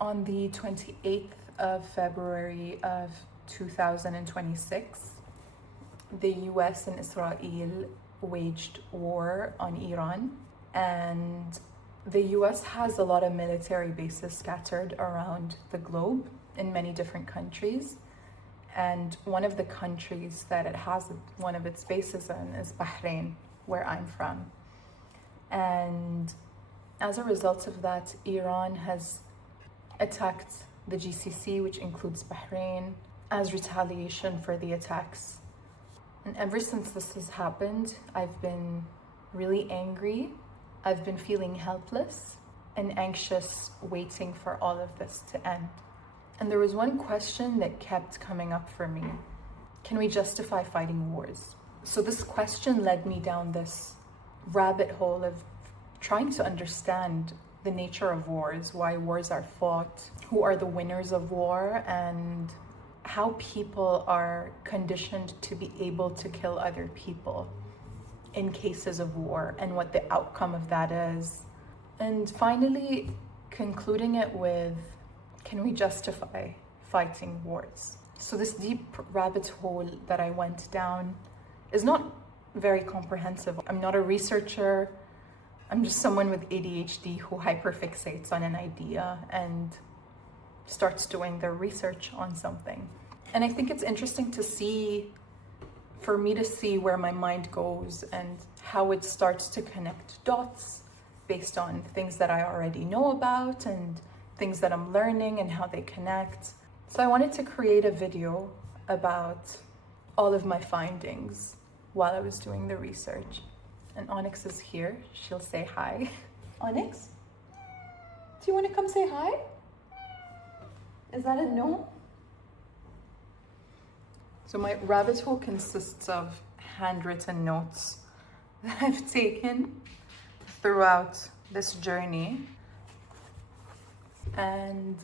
On the 28th of February of 2026, the US and Israel waged war on Iran, and the US has a lot of military bases scattered around the globe in many different countries. And one of the countries that it has one of its bases in is Bahrain, where I'm from. And as a result of that, Iran has attacked the GCC, which includes Bahrain, as retaliation for the attacks. And ever since this has happened, I've been really angry. I've been feeling helpless and anxious, waiting for all of this to end. And there was one question that kept coming up for me. Can we justify fighting wars? So this question led me down this rabbit hole of trying to understand the nature of wars, why wars are fought, who are the winners of war, and how people are conditioned to be able to kill other people in cases of war, and what the outcome of that is. And finally, concluding it with, can we justify fighting wars? So this deep rabbit hole that I went down is not very comprehensive. I'm not a researcher. I'm just someone with ADHD who hyperfixates on an idea and starts doing their research on something. And I think it's interesting for me to see where my mind goes and how it starts to connect dots based on things that I already know about and things that I'm learning and how they connect. So I wanted to create a video about all of my findings while I was doing the research. And Onyx is here. She'll say hi. Onyx, do you want to come say hi? Is that a no? So my rabbit hole consists of handwritten notes that I've taken throughout this journey. And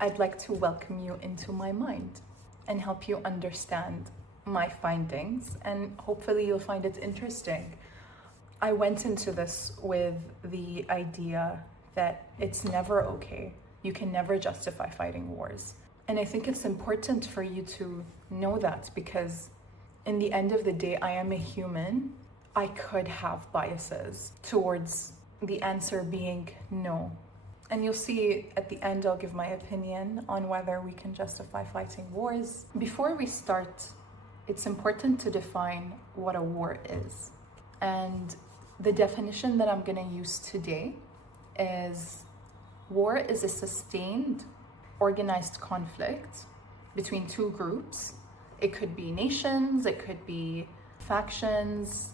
I'd like to welcome you into my mind and help you understand my findings, and hopefully you'll find it interesting. I went into this with the idea that it's never okay. You can never justify fighting wars. And I think it's important for you to know that, because in the end of the day, I am a human. I could have biases towards the answer being no. And you'll see at the end, I'll give my opinion on whether we can justify fighting wars. Before we start, it's important to define what a war is. And the definition that I'm going to use today is war is a sustained, organized conflict between two groups. It could be nations, it could be factions.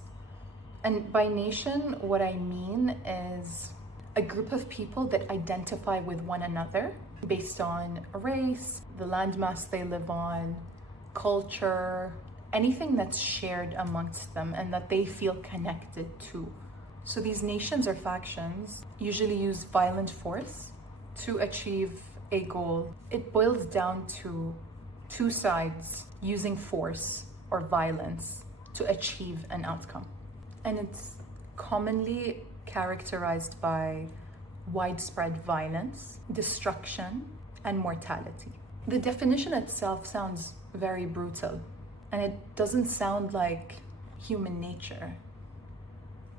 And by nation, what I mean is a group of people that identify with one another based on race, the landmass they live on, culture, anything that's shared amongst them and that they feel connected to. So these nations or factions usually use violent force to achieve a goal. It boils down to two sides using force or violence to achieve an outcome. And it's commonly characterized by widespread violence, destruction, and mortality. The definition itself sounds very brutal, and it doesn't sound like human nature.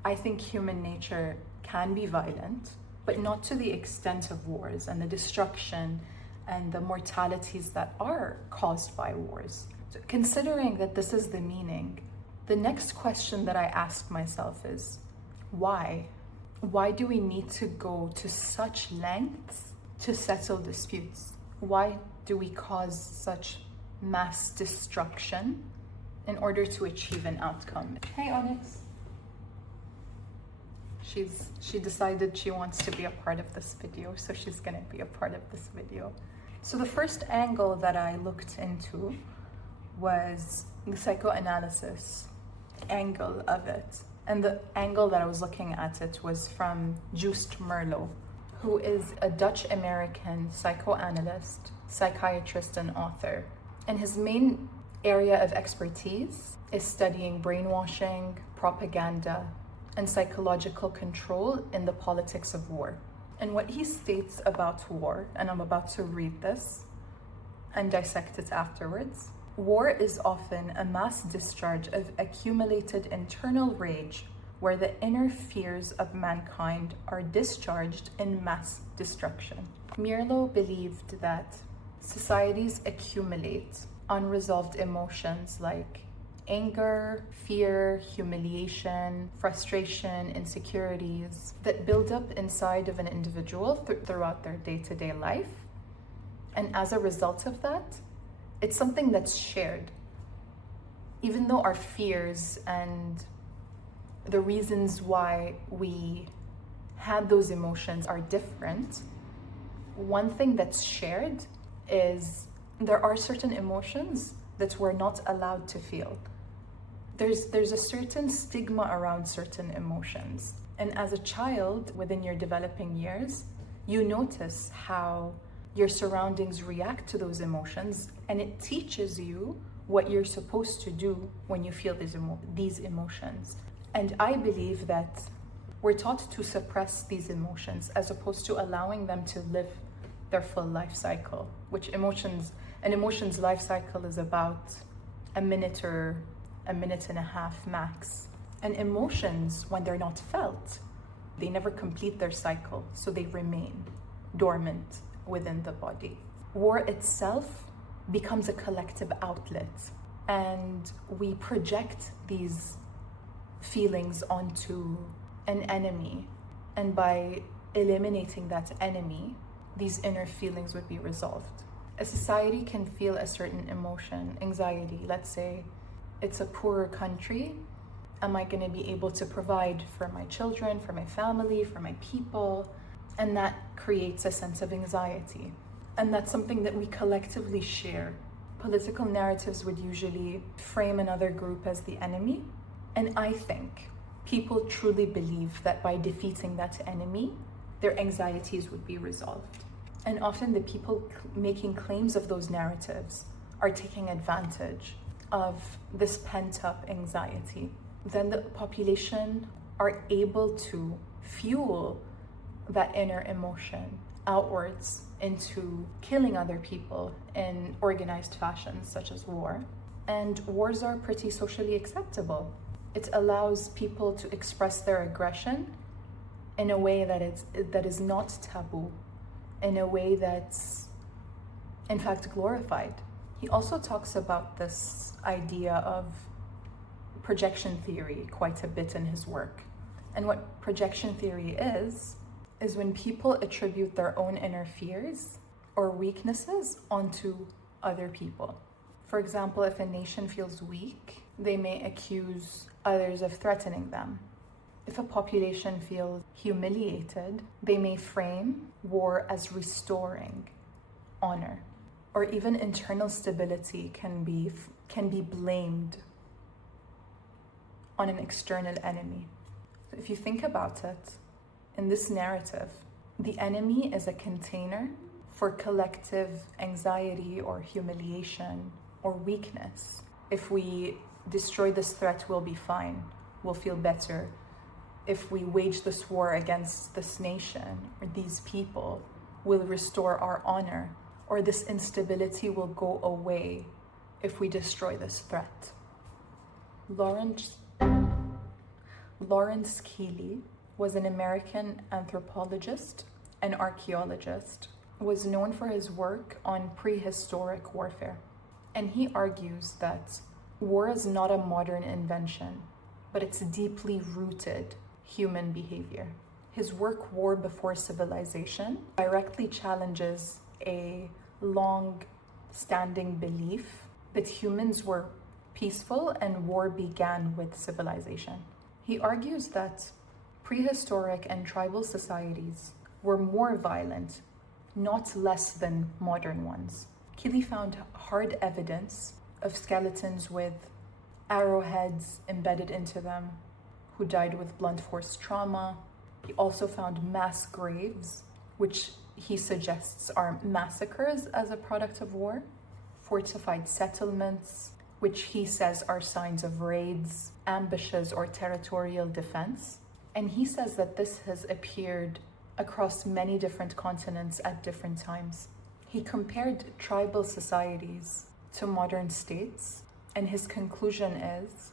I think human nature can be violent, but not to the extent of wars and the destruction and the mortalities that are caused by wars. So considering that this is the meaning, the next question that I ask myself is, why? Why do we need to go to such lengths to settle disputes? Why do we cause such mass destruction in order to achieve an outcome? Hey, Onyx. She decided she wants to be a part of this video, so she's gonna be a part of this video. So the first angle that I looked into was the psychoanalysis angle of it. And the angle that I was looking at it was from Joost Merlo, who is a Dutch-American psychoanalyst, psychiatrist, and author. And his main area of expertise is studying brainwashing, propaganda, and psychological control in the politics of war. And what he states about war, and I'm about to read this and dissect it afterwards. War is often a mass discharge of accumulated internal rage where the inner fears of mankind are discharged in mass destruction. Merlo believed that societies accumulate unresolved emotions like anger, fear, humiliation, frustration, insecurities that build up inside of an individual throughout their day-to-day life. And as a result of that, it's something that's shared. Even though our fears and the reasons why we had those emotions are different, one thing that's shared is there are certain emotions that we're not allowed to feel. There's a certain stigma around certain emotions. And as a child, within your developing years, you notice how your surroundings react to those emotions, and it teaches you what you're supposed to do when you feel these emotions. And I believe that we're taught to suppress these emotions as opposed to allowing them to live their full life cycle, which an emotion's life cycle is about a minute or a minute and a half max. And emotions, when they're not felt, they never complete their cycle, so they remain dormant within the body. War itself becomes a collective outlet, and we project these feelings onto an enemy, and by eliminating that enemy, these inner feelings would be resolved. A society can feel a certain emotion, anxiety. Let's say it's a poorer country. Am I going to be able to provide for my children, for my family, for my people? And that creates a sense of anxiety. And that's something that we collectively share. Political narratives would usually frame another group as the enemy. And I think people truly believe that by defeating that enemy, their anxieties would be resolved. And often the people making claims of those narratives are taking advantage of this pent-up anxiety. Then the population are able to fuel that inner emotion outwards into killing other people in organized fashions such as war. And wars are pretty socially acceptable. It allows people to express their aggression in a way that is not taboo, in a way that's in fact glorified. He also talks about this idea of projection theory quite a bit in his work. And what projection theory is when people attribute their own inner fears or weaknesses onto other people. For example, if a nation feels weak, they may accuse others of threatening them. If a population feels humiliated, they may frame war as restoring honor. Or even internal stability can be blamed on an external enemy. So if you think about it, in this narrative, the enemy is a container for collective anxiety or humiliation or weakness. If we destroy this threat, we'll be fine, we'll feel better. If we wage this war against this nation or these people, we'll restore our honor, or this instability will go away if we destroy this threat. Lawrence Keely was an American anthropologist and archaeologist, was known for his work on prehistoric warfare. And he argues that war is not a modern invention, but it's deeply rooted human behavior. His work, War Before Civilization, directly challenges a long-standing belief that humans were peaceful and war began with civilization. He argues that prehistoric and tribal societies were more violent, not less than modern ones. Keely found hard evidence of skeletons with arrowheads embedded into them who died with blunt force trauma. He also found mass graves, which he suggests are massacres as a product of war, fortified settlements, which he says are signs of raids, ambushes, or territorial defense. And he says that this has appeared across many different continents at different times. He compared tribal societies to modern states, and his conclusion is,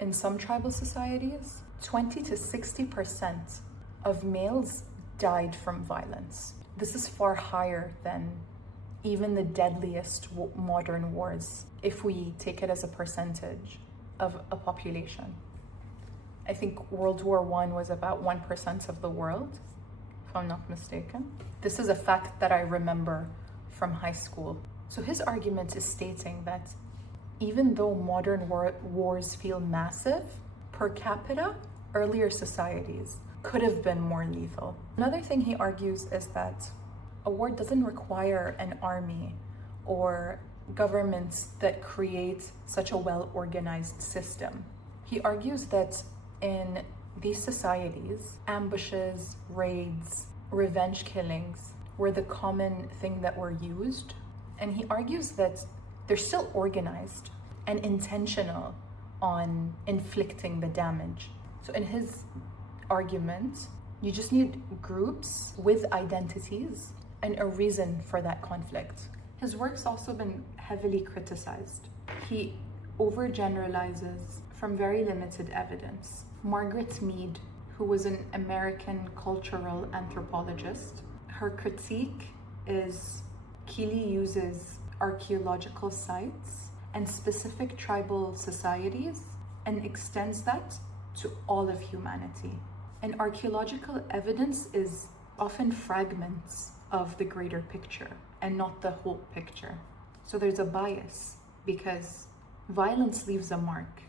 in some tribal societies, 20 to 60% of males died from violence. This is far higher than even the deadliest modern wars, if we take it as a percentage of a population. I think World War I was about 1% of the world, if I'm not mistaken. This is a fact that I remember from high school. So his argument is stating that even though modern wars feel massive, per capita, earlier societies could have been more lethal. Another thing he argues is that a war doesn't require an army or governments that create such a well-organized system. He argues that in these societies, ambushes, raids, revenge killings were the common thing that were used. And he argues that they're still organized and intentional on inflicting the damage. So in his argument, you just need groups with identities and a reason for that conflict. His work's also been heavily criticized. He overgeneralizes from very limited evidence. Margret Meed, who was an American cultural anthropologist, her critique is Keely uses archaeological sites and specific tribal societies and extends that to all of humanity. And archaeological evidence is often fragments of the greater picture and not the whole picture. So there's a bias because violence leaves a mark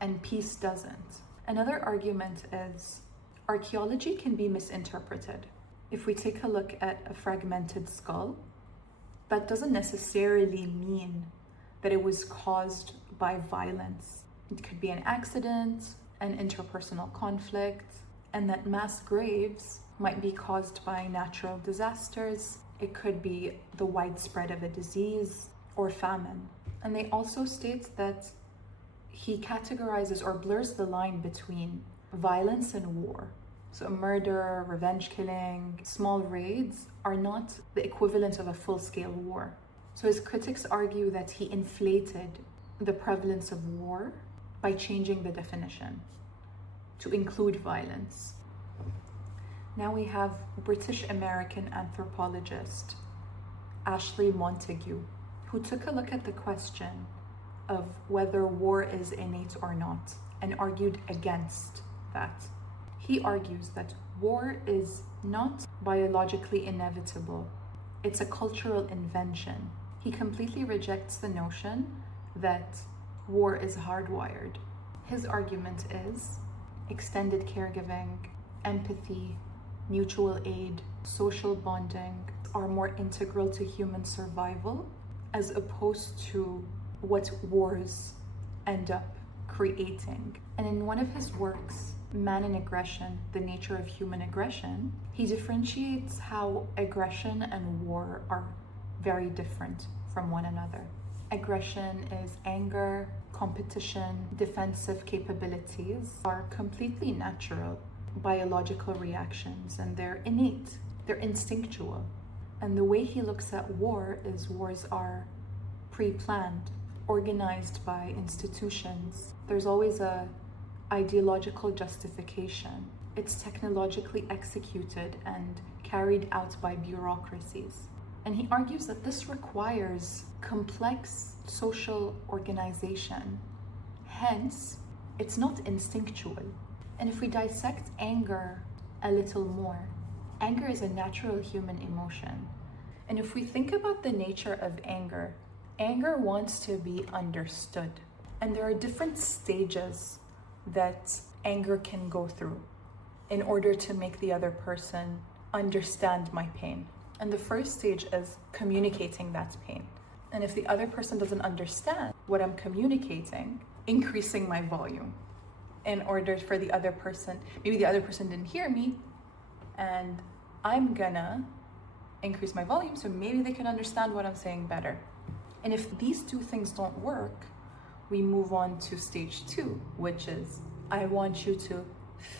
and peace doesn't. Another argument is archaeology can be misinterpreted. If we take a look at a fragmented skull, that doesn't necessarily mean that it was caused by violence. It could be an accident, an interpersonal conflict, and that mass graves might be caused by natural disasters. It could be the widespread of a disease or famine. And they also state that he categorizes or blurs the line between violence and war. So murder, revenge killing, small raids are not the equivalent of a full-scale war. So his critics argue that he inflated the prevalence of war by changing the definition to include violence. Now we have British-American anthropologist Ashley Montagu, who took a look at the question of whether war is innate or not and argued against that. He argues that war is not biologically inevitable. It's a cultural invention. He completely rejects the notion that war is hardwired. His argument is extended caregiving, empathy, mutual aid, social bonding are more integral to human survival as opposed to what wars end up creating. And in one of his works, Man and Aggression, The Nature of Human Aggression, he differentiates how aggression and war are very different from one another. Aggression is anger, competition, defensive capabilities are completely natural biological reactions, and they're innate, they're instinctual. And the way he looks at war is wars are pre-planned, organized by institutions. There's always a ideological justification. It's technologically executed and carried out by bureaucracies. And he argues that this requires complex social organization. Hence, it's not instinctual. And if we dissect anger a little more, anger is a natural human emotion. And if we think about the nature of anger, anger wants to be understood. And there are different stages that anger can go through in order to make the other person understand my pain. And the first stage is communicating that pain. And if the other person doesn't understand what I'm communicating, increasing my volume in order for the other person, maybe the other person didn't hear me, and I'm gonna increase my volume so maybe they can understand what I'm saying better. And if these two things don't work, we move on to stage 2, which is I want you to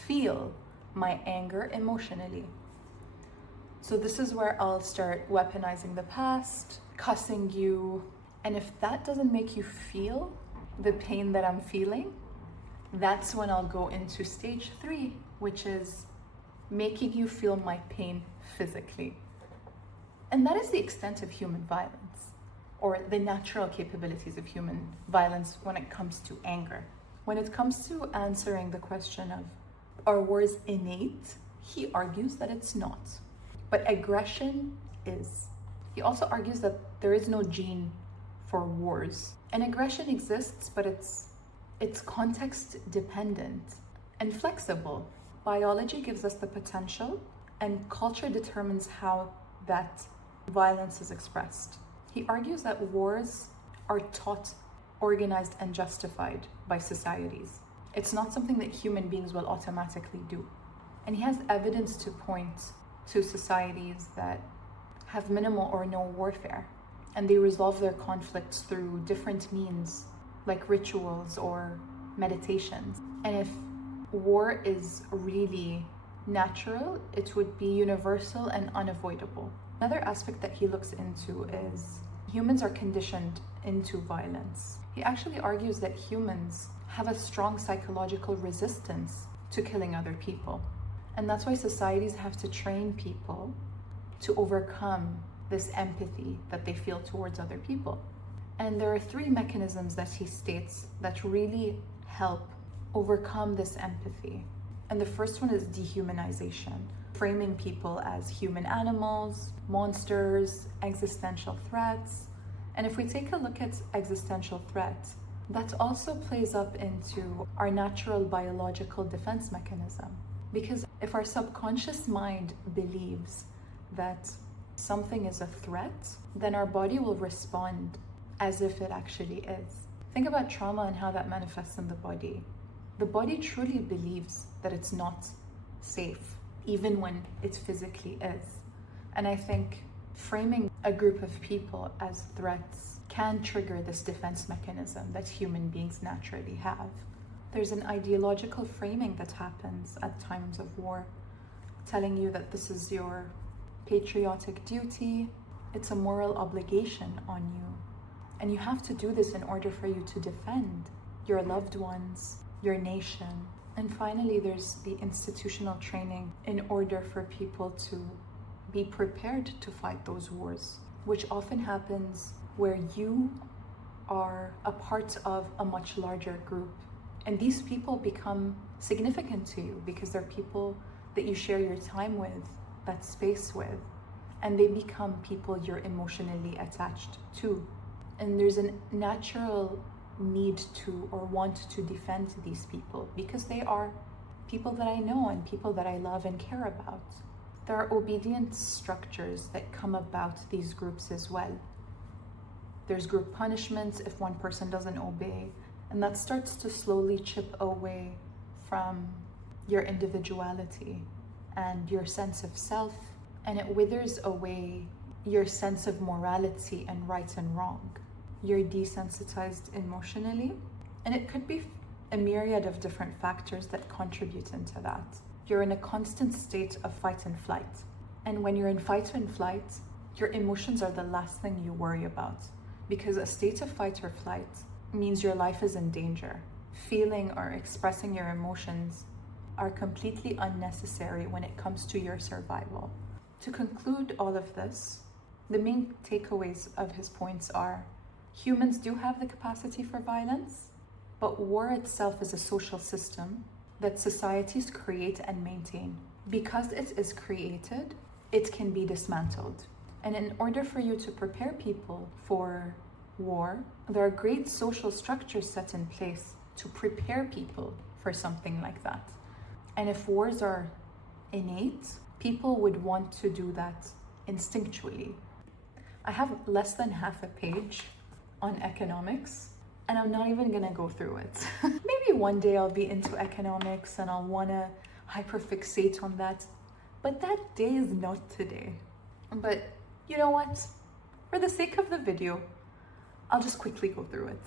feel my anger emotionally. So this is where I'll start weaponizing the past, cussing you, and if that doesn't make you feel the pain that I'm feeling, that's when I'll go into stage 3, which is making you feel my pain physically. And that is the extent of human violence, or the natural capabilities of human violence when it comes to anger. When it comes to answering the question of, are wars innate? He argues that it's not. But aggression is. He also argues that there is no gene for wars. And aggression exists, but it's context dependent and flexible. Biology gives us the potential, and culture determines how that violence is expressed. He argues that wars are taught, organized, and justified by societies. It's not something that human beings will automatically do. And he has evidence to point to societies that have minimal or no warfare, and they resolve their conflicts through different means, like rituals or meditations. And if war is really natural, it would be universal and unavoidable. Another aspect that he looks into is humans are conditioned into violence. He actually argues that humans have a strong psychological resistance to killing other people. And that's why societies have to train people to overcome this empathy that they feel towards other people. And there are 3 mechanisms that he states that really help overcome this empathy. And the first one is dehumanization, framing people as human animals, monsters, existential threats. And if we take a look at existential threats, that also plays up into our natural biological defense mechanism. Because if our subconscious mind believes that something is a threat, then our body will respond as if it actually is. Think about trauma and how that manifests in the body. The body truly believes that it's not safe, even when it physically is. And I think framing a group of people as threats can trigger this defense mechanism that human beings naturally have. There's an ideological framing that happens at times of war, telling you that this is your patriotic duty, it's a moral obligation on you. And you have to do this in order for you to defend your loved ones, your nation. And finally, there's the institutional training in order for people to be prepared to fight those wars, which often happens where you are a part of a much larger group. And these people become significant to you because they're people that you share your time with, that space with, and they become people you're emotionally attached to. And there's a natural need to or want to defend these people because they are people that I know and people that I love and care about. There are obedience structures that come about these groups as well. There's group punishments if one person doesn't obey, and that starts to slowly chip away from your individuality and your sense of self, and it withers away your sense of morality and right and wrong. You're desensitized emotionally, and it could be a myriad of different factors that contribute into that. You're in a constant state of fight and flight. And when you're in fight and flight, your emotions are the last thing you worry about, because a state of fight or flight means your life is in danger. Feeling or expressing your emotions are completely unnecessary when it comes to your survival. To conclude all of this, the main takeaways of his points are: humans do have the capacity for violence, but war itself is a social system that societies create and maintain. Because it is created, it can be dismantled. And in order for you to prepare people for war, there are great social structures set in place to prepare people for something like that. And if wars are innate, people would want to do that instinctually. I have less than half a page on economics, and I'm not even gonna go through it. Maybe one day I'll be into economics and I'll wanna hyperfixate on that, but that day is not today. But you know what? For the sake of the video, I'll just quickly go through it.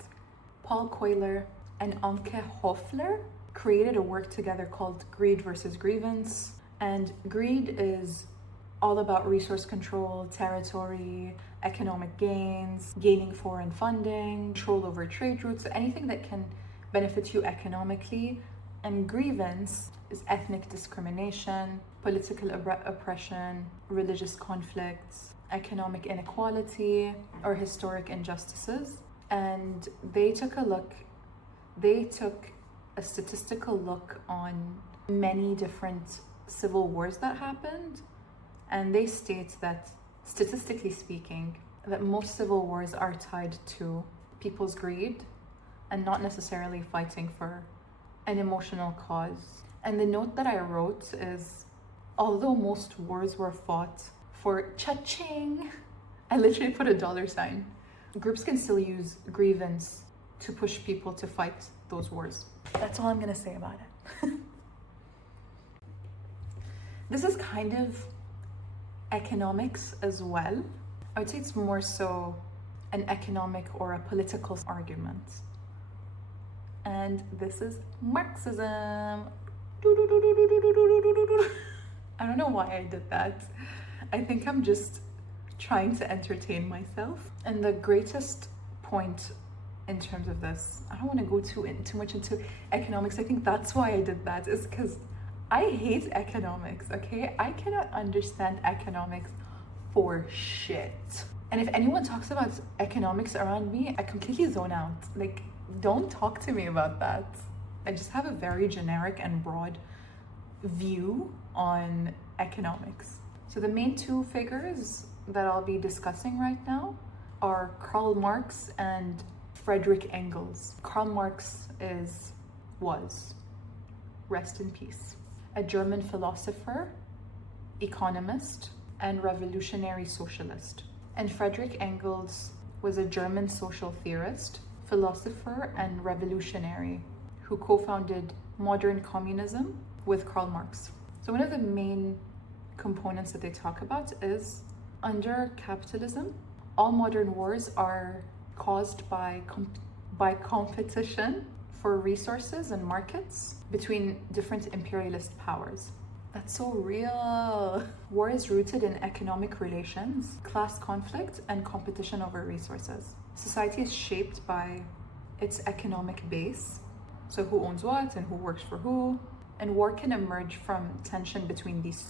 Paul Coiler and Anke Hoeffler created a work together called Greed versus Grievance. And greed is all about resource control, territory, economic gains, gaining foreign funding, control over trade routes, anything that can benefit you economically. And grievance is ethnic discrimination, political oppression, religious conflicts, economic inequality, or historic injustices. And they took a statistical look on many different civil wars that happened. And they state that, statistically speaking, that most civil wars are tied to people's greed and not necessarily fighting for an emotional cause. And the note that I wrote is, although most wars were fought for cha-ching, I literally put a $sign, groups can still use grievance to push people to fight those wars. That's all I'm gonna say about it. This is kind of economics as well. I would say it's more so an economic or a political argument. And this is Marxism. I don't know why I did that. I think I'm just trying to entertain myself. And the greatest point in terms of this, I don't want to go too much into economics. I think that's why I did that, is because I hate economics, okay? I cannot understand economics for shit. And if anyone talks about economics around me, I completely zone out. Like, don't talk to me about that. I just have a very generic and broad view on economics. So the main two figures that I'll be discussing right now are Karl Marx and Fredrich Engels. Karl Marx was, rest in peace, a German philosopher, economist, and revolutionary socialist. And Fredrich Engels was a German social theorist, philosopher, and revolutionary who co-founded modern communism with Karl Marx. So one of the main components that they talk about is, under capitalism, all modern wars are caused by competition for resources and markets between different imperialist powers. That's so real. War is rooted in economic relations, class conflict, and competition over resources. Society is shaped by its economic base, so who owns what and who works for who, and war can emerge from tension between these.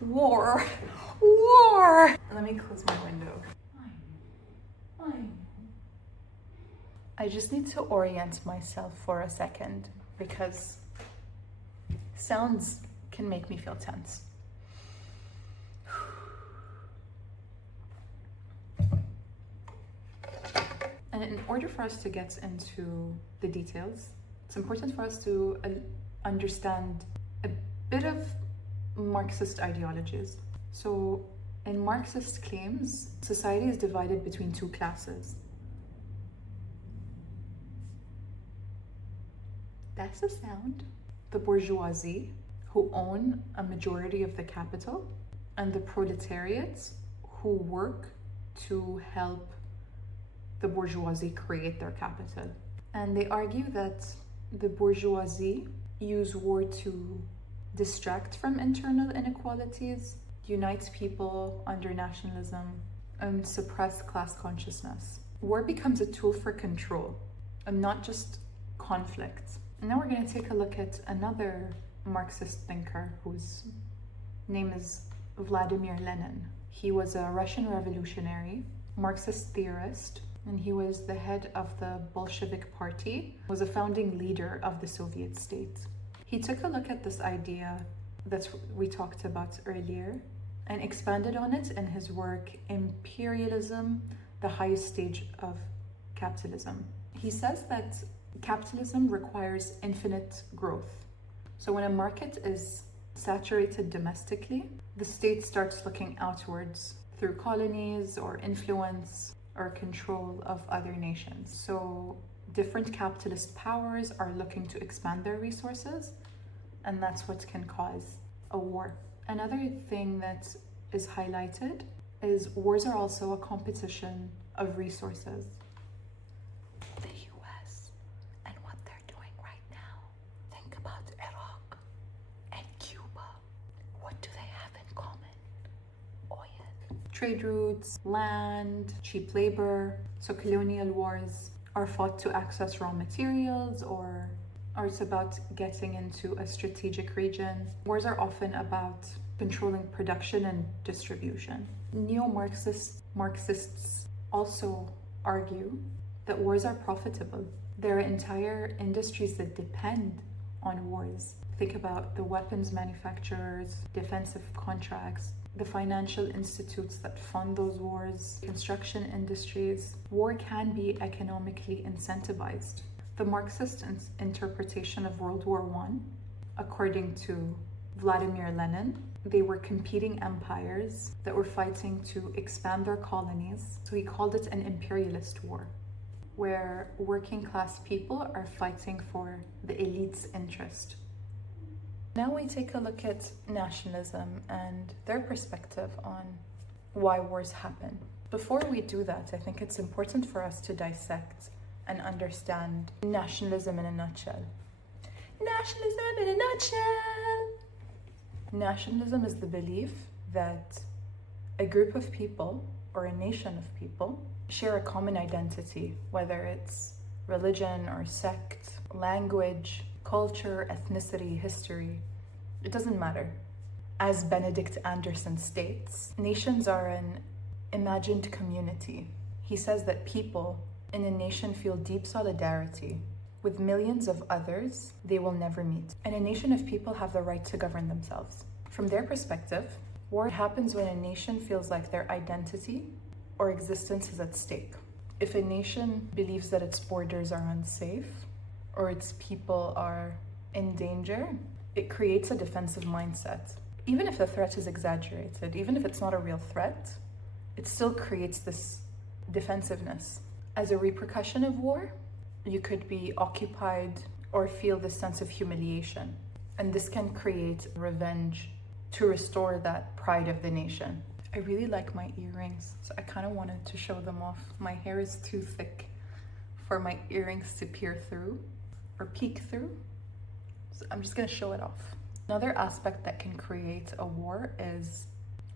War. Let me close my window. I just need to orient myself for a second because sounds can make me feel tense. And in order for us to get into the details, it's important for us to understand a bit of Marxist ideologies. So in Marxist claims, society is divided between two classes. That's the sound. The bourgeoisie, who own a majority of the capital, and the proletariats, who work to help the bourgeoisie create their capital. And they argue that the bourgeoisie use war to distract from internal inequalities, unite people under nationalism, and suppress class consciousness. War becomes a tool for control and not just conflict. And now we're going to take a look at another Marxist thinker whose name is Vladimir Lenin. He was a Russian revolutionary, Marxist theorist, and he was the head of the Bolshevik Party, was a founding leader of the Soviet state. He took a look at this idea that we talked about earlier and expanded on it in his work, Imperialism, the Highest Stage of Capitalism. He says that capitalism requires infinite growth. So when a market is saturated domestically, the state starts looking outwards through colonies or influence or control of other nations. So different capitalist powers are looking to expand their resources, and that's what can cause a war. Another thing that is highlighted is wars are also a competition of resources. The US and what they're doing right trade routes, land, cheap labor. So colonial wars are fought to access raw materials, or it's about getting into a strategic region. Wars are often about controlling production and distribution. Marxists also argue that wars are profitable. There are entire industries that depend on wars. Think about the weapons manufacturers, defensive contracts, the financial institutes that fund those wars, construction industries. War can be economically incentivized. The Marxist interpretation of World War I, according to Vladimir Lenin, they were competing empires that were fighting to expand their colonies. So he called it an imperialist war, where working class people are fighting for the elite's interest. Now we take a look at nationalism and their perspective on why wars happen. Before we do that, I think it's important for us to dissect and understand nationalism in a nutshell. Nationalism in a nutshell! Nationalism is the belief that a group of people or a nation of people share a common identity, whether it's religion or sect, language, culture, ethnicity, history. It doesn't matter. As Benedict Anderson states, nations are an imagined community. He says that people in a nation feel deep solidarity with millions of others they will never meet. And a nation of people have the right to govern themselves. From their perspective, war happens when a nation feels like their identity or existence is at stake. If a nation believes that its borders are unsafe or its people are in danger, it creates a defensive mindset. Even if the threat is exaggerated, even if it's not a real threat, it still creates this defensiveness. As a repercussion of war, you could be occupied or feel this sense of humiliation. And this can create revenge to restore that pride of the nation. I really like my earrings, so I kind of wanted to show them off. My hair is too thick for my earrings to peer through or peek through, so I'm just gonna show it off. Another aspect that can create a war is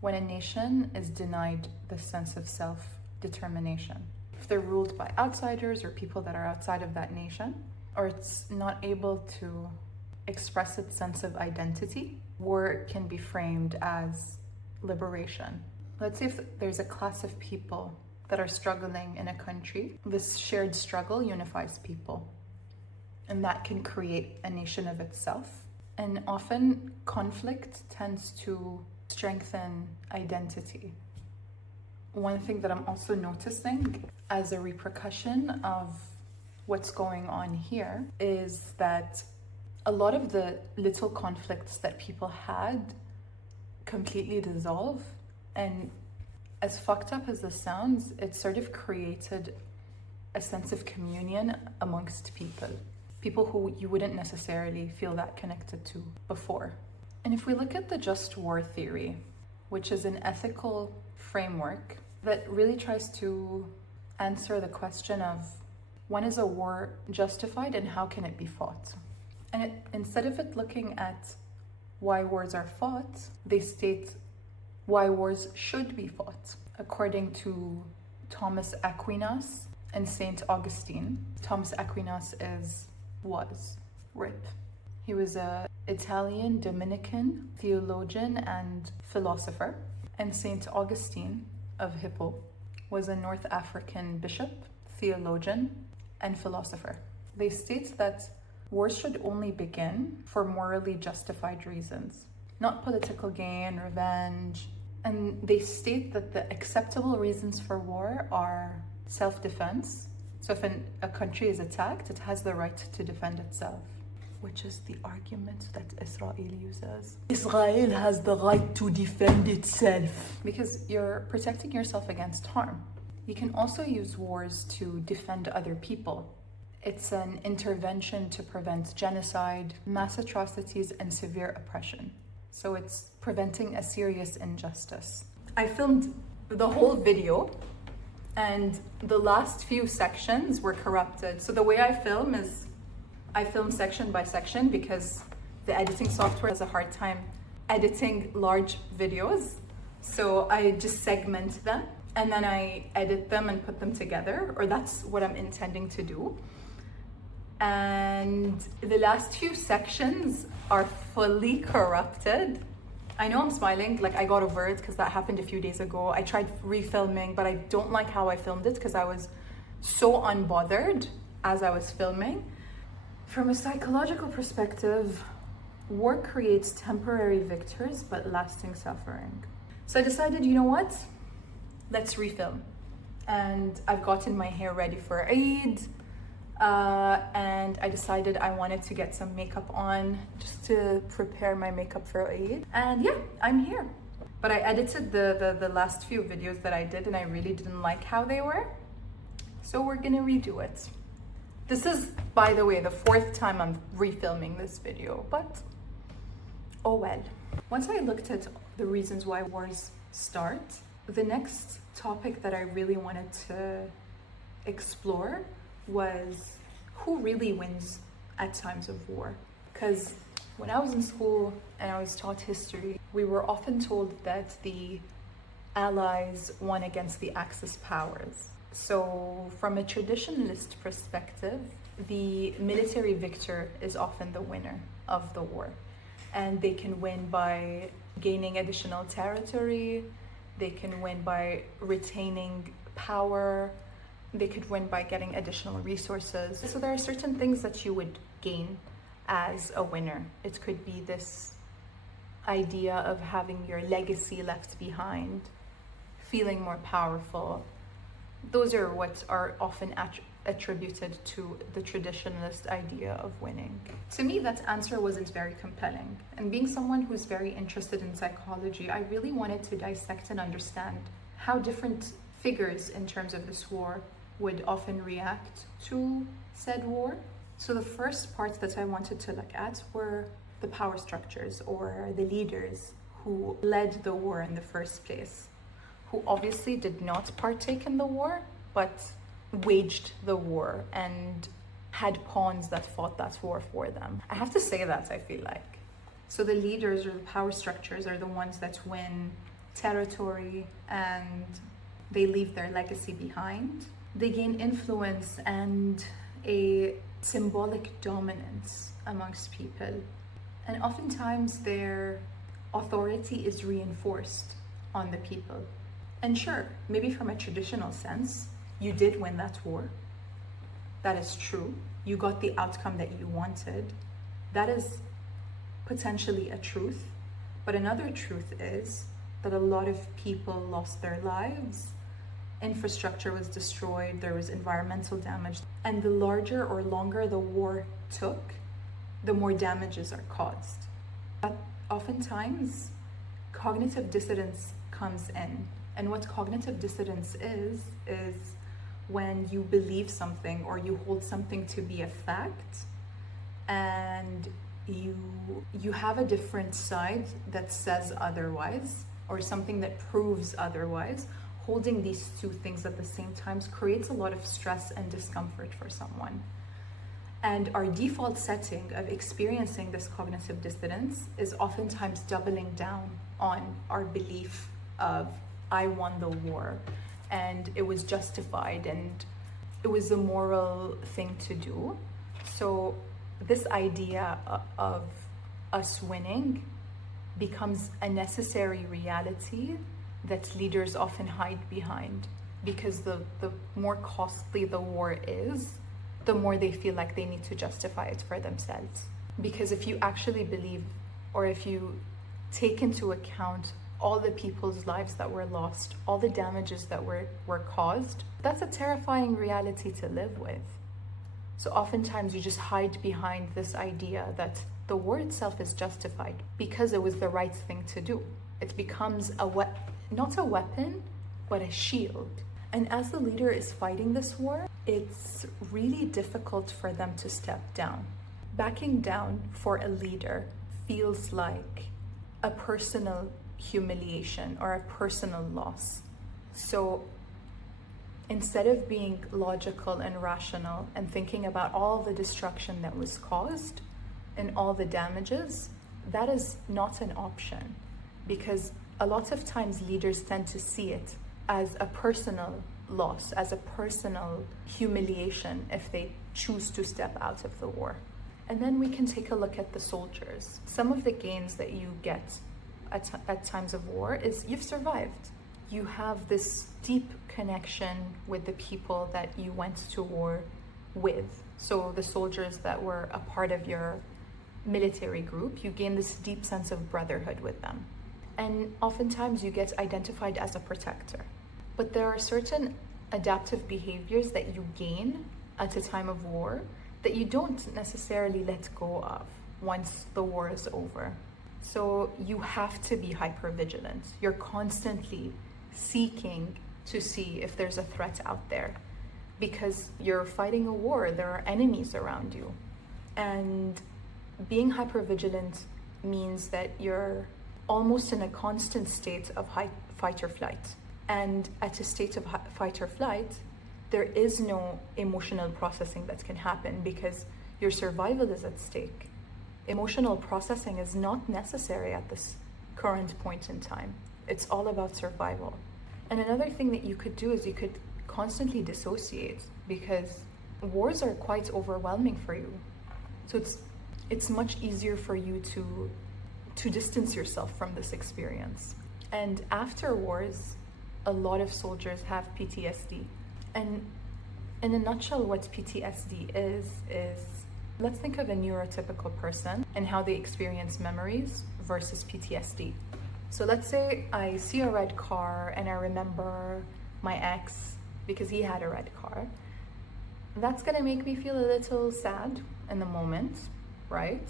when a nation is denied the sense of self-determination. If they're ruled by outsiders or people that are outside of that nation, or it's not able to express its sense of identity, war can be framed as liberation. Let's say if there's a class of people that are struggling in a country, this shared struggle unifies people, and that can create a nation of itself. And often conflict tends to strengthen identity. One thing that I'm also noticing as a repercussion of what's going on here is that a lot of the little conflicts that people had completely dissolve, and as fucked up as this sounds, it sort of created a sense of communion amongst people who you wouldn't necessarily feel that connected to before. And if we look at the just war theory, which is an ethical framework that really tries to answer the question of when is a war justified and how can it be fought? And instead of it looking at why wars are fought, they state why wars should be fought. According to Thomas Aquinas and Saint Augustine, Thomas Aquinas was RIP. He was an Italian Dominican theologian and philosopher, and Saint Augustine of Hippo was a North African bishop, theologian, and philosopher. They state that wars should only begin for morally justified reasons, not political gain, revenge. And they state that the acceptable reasons for war are self-defense. So if a country is attacked, it has the right to defend itself, which is the argument that Israel uses. Israel has the right to defend itself. Because you're protecting yourself against harm. You can also use wars to defend other people. It's an intervention to prevent genocide, mass atrocities, and severe oppression. So it's preventing a serious injustice. I filmed the whole video, and the last few sections were corrupted. So the way I film is I film section by section because the editing software has a hard time editing large videos. So I just segment them and then I edit them and put them together, or that's what I'm intending to do. And the last few sections are fully corrupted. I know I'm smiling, like I got over it because that happened a few days ago. I tried refilming, but I don't like how I filmed it because I was so unbothered as I was filming. From a psychological perspective, war creates temporary victors but lasting suffering. So I decided, you know what? Let's refilm. And I've gotten my hair ready for Eid. And I decided I wanted to get some makeup on just to prepare my makeup for Eid. And yeah, I'm here. But I edited the last few videos that I did and I really didn't like how they were. So we're gonna redo it. This is, by the way, the 4th time I'm refilming this video, but oh well. Once I looked at the reasons why wars start, the next topic that I really wanted to explore was who really wins at times of war. Because when I was in school and I was taught history, we were often told that the Allies won against the Axis powers. So from a traditionalist perspective, the military victor is often the winner of the war. And they can win by gaining additional territory, they can win by retaining power, they could win by getting additional resources. So there are certain things that you would gain as a winner. It could be this idea of having your legacy left behind, feeling more powerful. Those are what are often attributed to the traditionalist idea of winning. To me, that answer wasn't very compelling. And being someone who's very interested in psychology, I really wanted to dissect and understand how different figures in terms of this war would often react to said war. So the first part that I wanted to look at were the power structures, or the leaders who led the war in the first place, who obviously did not partake in the war, but waged the war and had pawns that fought that war for them. I have to say that, I feel like. So the leaders or the power structures are the ones that win territory and they leave their legacy behind. They gain influence and a symbolic dominance amongst people. And oftentimes their authority is reinforced on the people. And sure, maybe from a traditional sense, you did win that war. That is true. You got the outcome that you wanted. That is potentially a truth. But another truth is that a lot of people lost their lives. Infrastructure was destroyed, there was environmental damage, and the larger or longer the war took, the more damages are caused. But oftentimes, cognitive dissonance comes in. And what cognitive dissonance is when you believe something or you hold something to be a fact, and you have a different side that says otherwise, or something that proves otherwise. Holding these two things at the same time creates a lot of stress and discomfort for someone. And our default setting of experiencing this cognitive dissonance is oftentimes doubling down on our belief of, I won the war and it was justified and it was a moral thing to do. So this idea of us winning becomes a necessary reality that leaders often hide behind, because the more costly the war is, the more they feel like they need to justify it for themselves. Because if you actually believe, or if you take into account all the people's lives that were lost, all the damages that were caused, that's a terrifying reality to live with. So oftentimes you just hide behind this idea that the war itself is justified because it was the right thing to do. It becomes not a weapon, but a shield. And as the leader is fighting this war, it's really difficult for them to step down. Backing down for a leader feels like a personal humiliation or a personal loss. So instead of being logical and rational and thinking about all the destruction that was caused and all the damages, that is not an option, because a lot of times leaders tend to see it as a personal loss, as a personal humiliation if they choose to step out of the war. And then we can take a look at the soldiers. Some of the gains that you get at times of war is you've survived. You have this deep connection with the people that you went to war with. So the soldiers that were a part of your military group, you gain this deep sense of brotherhood with them. And oftentimes you get identified as a protector. But there are certain adaptive behaviors that you gain at a time of war that you don't necessarily let go of once the war is over. So you have to be hypervigilant. You're constantly seeking to see if there's a threat out there, because you're fighting a war, there are enemies around you. And being hypervigilant means that you're almost in a constant state of fight or flight. And at a state of fight or flight, there is no emotional processing that can happen because your survival is at stake. Emotional processing is not necessary at this current point in time. It's all about survival. And another thing that you could do is you could constantly dissociate, because wars are quite overwhelming for you. So it's much easier for you to distance yourself from this experience. And after wars, a lot of soldiers have PTSD. And in a nutshell, what PTSD is let's think of a neurotypical person and how they experience memories versus PTSD. So let's say I see a red car and I remember my ex because he had a red car. That's gonna make me feel a little sad in the moment, right?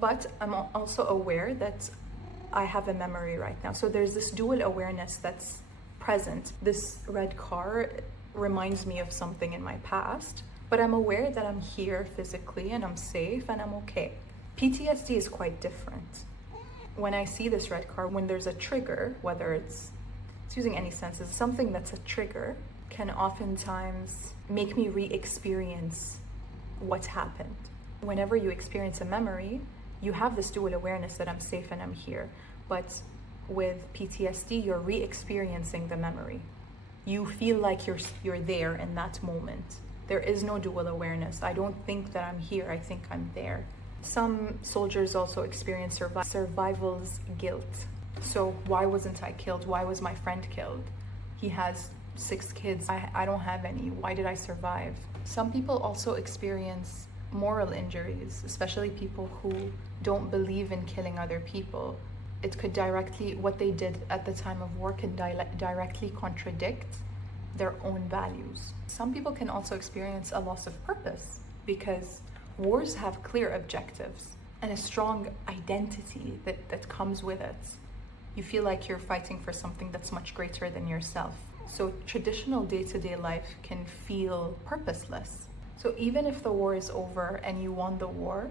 But I'm also aware that I have a memory right now. So there's this dual awareness that's present. This red car reminds me of something in my past, but I'm aware that I'm here physically and I'm safe and I'm okay. PTSD is quite different. When I see this red car, when there's a trigger, whether it's using any senses, something that's a trigger can oftentimes make me re-experience what's happened. Whenever you experience a memory, you have this dual awareness that I'm safe and I'm here. But with PTSD, you're re-experiencing the memory. You feel like you're there in that moment. There is no dual awareness. I don't think that I'm here, I think I'm there. Some soldiers also experience survival's guilt. So why wasn't I killed? Why was my friend killed? He has 6 kids, I don't have any. Why did I survive? Some people also experience moral injuries, especially people who don't believe in killing other people. It could what they did at the time of war can directly contradict their own values. Some people can also experience a loss of purpose because wars have clear objectives and a strong identity that comes with it. You feel like you're fighting for something that's much greater than yourself. So traditional day-to-day life can feel purposeless. So even if the war is over and you won the war,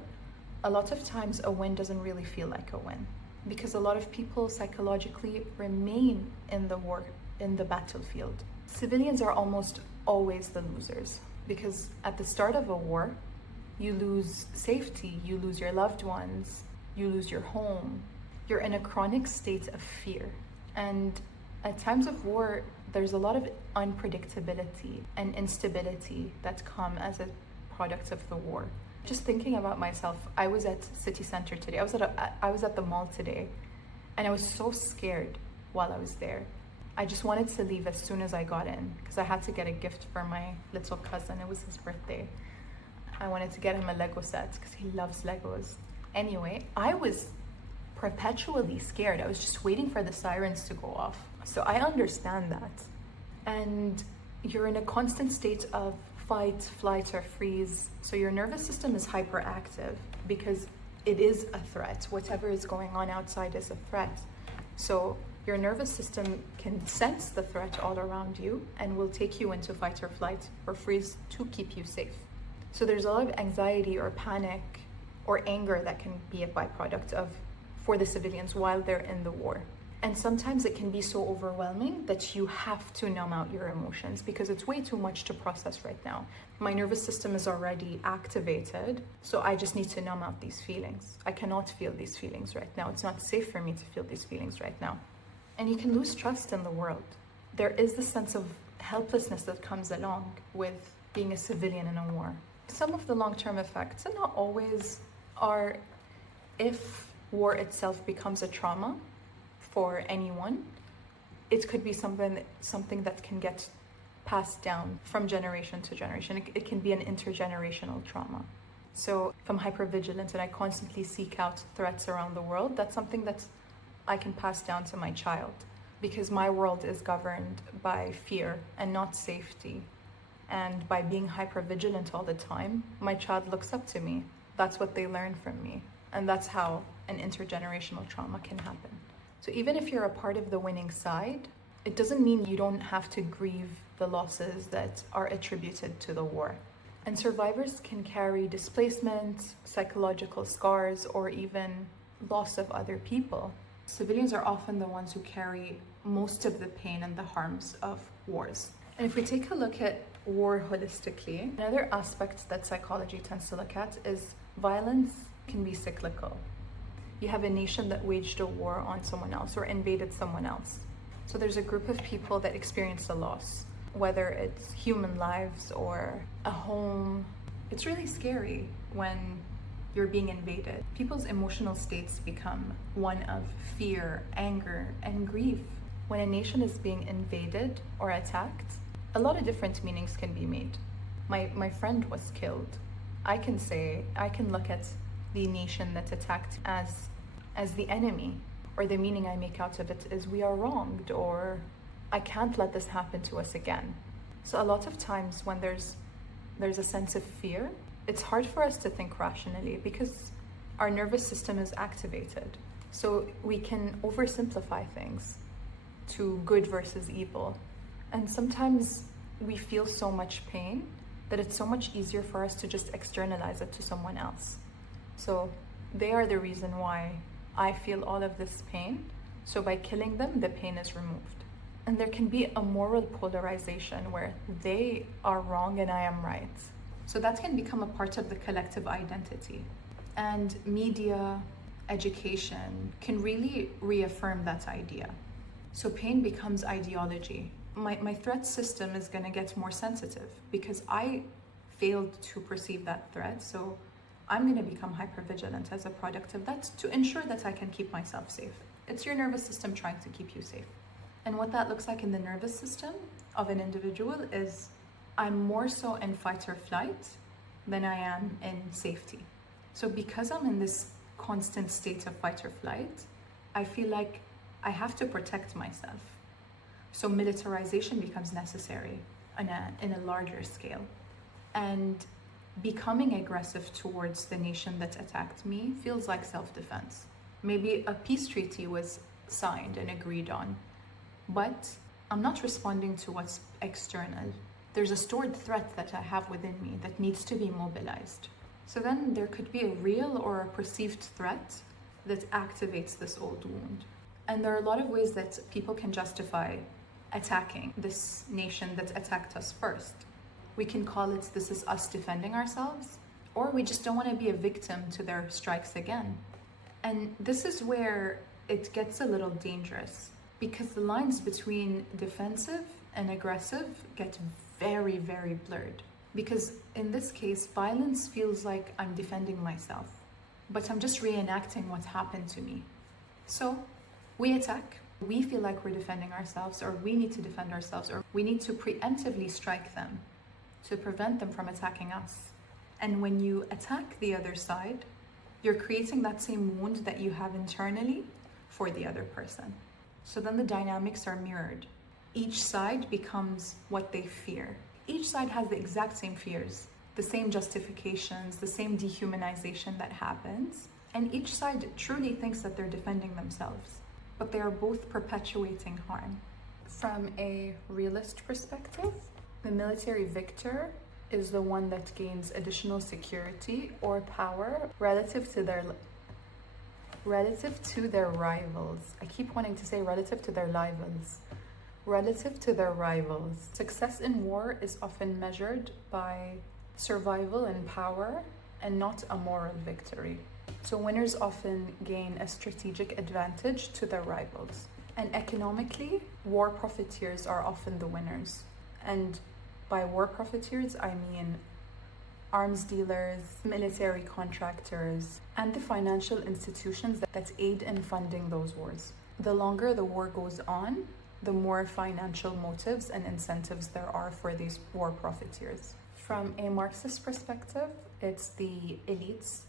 a lot of times a win doesn't really feel like a win, because a lot of people psychologically remain in the war, in the battlefield. Civilians are almost always the losers, because at the start of a war, you lose safety, you lose your loved ones, you lose your home. You're in a chronic state of fear. And at times of war, there's a lot of unpredictability and instability that come as a product of the war. Just thinking about myself, I was at city center today. I was at the mall today, and I was so scared while I was there. I just wanted to leave as soon as I got in because I had to get a gift for my little cousin. It was his birthday. I wanted to get him a Lego set because he loves Legos. Anyway, I was perpetually scared. I was just waiting for the sirens to go off. So I understand that. And you're in a constant state of fight, flight, or freeze. So your nervous system is hyperactive because it is a threat. Whatever is going on outside is a threat. So your nervous system can sense the threat all around you and will take you into fight or flight or freeze to keep you safe. So there's a lot of anxiety or panic or anger that can be a byproduct for the civilians while they're in the war. And sometimes it can be so overwhelming that you have to numb out your emotions because it's way too much to process right now. My nervous system is already activated, so I just need to numb out these feelings. I cannot feel these feelings right now. It's not safe for me to feel these feelings right now. And you can lose trust in the world. There is this sense of helplessness that comes along with being a civilian in a war. Some of the long-term effects, and not always, are if war itself becomes a trauma for anyone, it could be something that can get passed down from generation to generation. It can be an intergenerational trauma. So if I'm hypervigilant and I constantly seek out threats around the world, that's something that I can pass down to my child, because my world is governed by fear and not safety. And by being hypervigilant all the time, my child looks up to me. That's what they learn from me. And that's how an intergenerational trauma can happen. So even if you're a part of the winning side, it doesn't mean you don't have to grieve the losses that are attributed to the war. And survivors can carry displacement, psychological scars, or even loss of other people. Civilians are often the ones who carry most of the pain and the harms of wars. And if we take a look at war holistically, another aspect that psychology tends to look at is violence can be cyclical. You have a nation that waged a war on someone else or invaded someone else. So there's a group of people that experience a loss, whether it's human lives or a home. It's really scary when you're being invaded. People's emotional states become one of fear, anger, and grief. When a nation is being invaded or attacked, a lot of different meanings can be made. My friend was killed. I can look at the nation that attacked as the enemy, or the meaning I make out of it is we are wronged, or I can't let this happen to us again. So a lot of times when there's a sense of fear, it's hard for us to think rationally because our nervous system is activated. So we can oversimplify things to good versus evil. And sometimes we feel so much pain that it's so much easier for us to just externalize it to someone else. So they are the reason why I feel all of this pain. So by killing them, the pain is removed. And there can be a moral polarization where they are wrong and I am right. So that can become a part of the collective identity. And media, education can really reaffirm that idea. So pain becomes ideology. My threat system is going to get more sensitive because I failed to perceive that threat. So I'm going to become hypervigilant as a product of that to ensure that I can keep myself safe. It's your nervous system trying to keep you safe. And what that looks like in the nervous system of an individual is I'm more so in fight or flight than I am in safety. So because I'm in this constant state of fight or flight, I feel like I have to protect myself. So militarization becomes necessary in a larger scale. And becoming aggressive towards the nation that attacked me feels like self-defense. Maybe a peace treaty was signed and agreed on, but I'm not responding to what's external. There's a stored threat that I have within me that needs to be mobilized. So then there could be a real or a perceived threat that activates this old wound. And there are a lot of ways that people can justify attacking this nation that attacked us first. We can call it this is us defending ourselves, or we just don't want to be a victim to their strikes again. And this is where it gets a little dangerous because the lines between defensive and aggressive get very, very blurred. Because in this case, violence feels like I'm defending myself, but I'm just reenacting what happened to me. So we attack, we feel like we're defending ourselves, or we need to defend ourselves, or we need to preemptively strike them to prevent them from attacking us. And when you attack the other side, you're creating that same wound that you have internally for the other person. So then the dynamics are mirrored. Each side becomes what they fear. Each side has the exact same fears, the same justifications, the same dehumanization that happens. And each side truly thinks that they're defending themselves, but they are both perpetuating harm. From a realist perspective, the military victor is the one that gains additional security or power relative to their rivals. I keep wanting to say relative to their rivals. Relative to their rivals. Success in war is often measured by survival and power and not a moral victory. So winners often gain a strategic advantage to their rivals. And economically, war profiteers are often the winners. And by war profiteers, I mean arms dealers, military contractors, and the financial institutions that aid in funding those wars. The longer the war goes on, the more financial motives and incentives there are for these war profiteers. From a Marxist perspective, it's the elites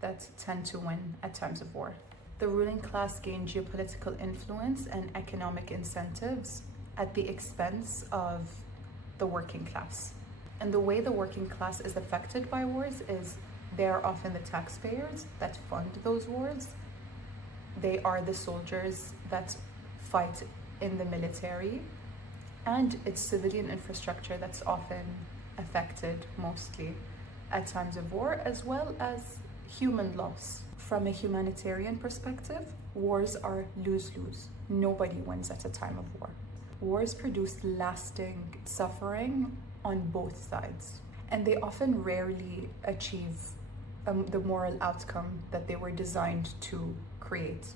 that tend to win at times of war. The ruling class gain geopolitical influence and economic incentives at the expense of the working class. And the way the working class is affected by wars is they are often the taxpayers that fund those wars. They are the soldiers that fight in the military, and it's civilian infrastructure that's often affected mostly at times of war, as well as human loss. From a humanitarian perspective, wars are lose-lose. Nobody wins at a time of war. Wars produce lasting suffering on both sides, and they often rarely achieve the moral outcome that they were designed to create.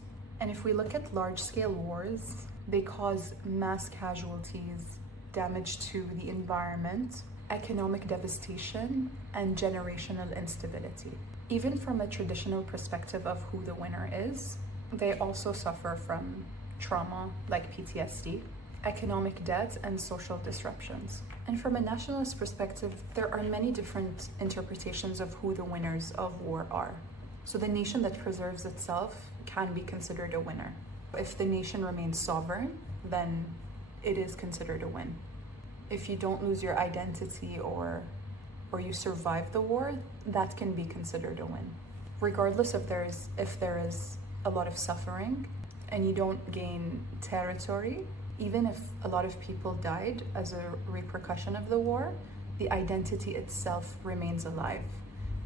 And if we look at large-scale wars, they cause mass casualties, damage to the environment, economic devastation, and generational instability. Even from a traditional perspective of who the winner is, they also suffer from trauma like PTSD, economic debt, and social disruptions. And from a nationalist perspective, there are many different interpretations of who the winners of war are. So the nation that preserves itself can be considered a winner. If the nation remains sovereign, then it is considered a win. If you don't lose your identity or you survive the war, that can be considered a win. Regardless if there is a lot of suffering and you don't gain territory, even if a lot of people died as a repercussion of the war, the identity itself remains alive,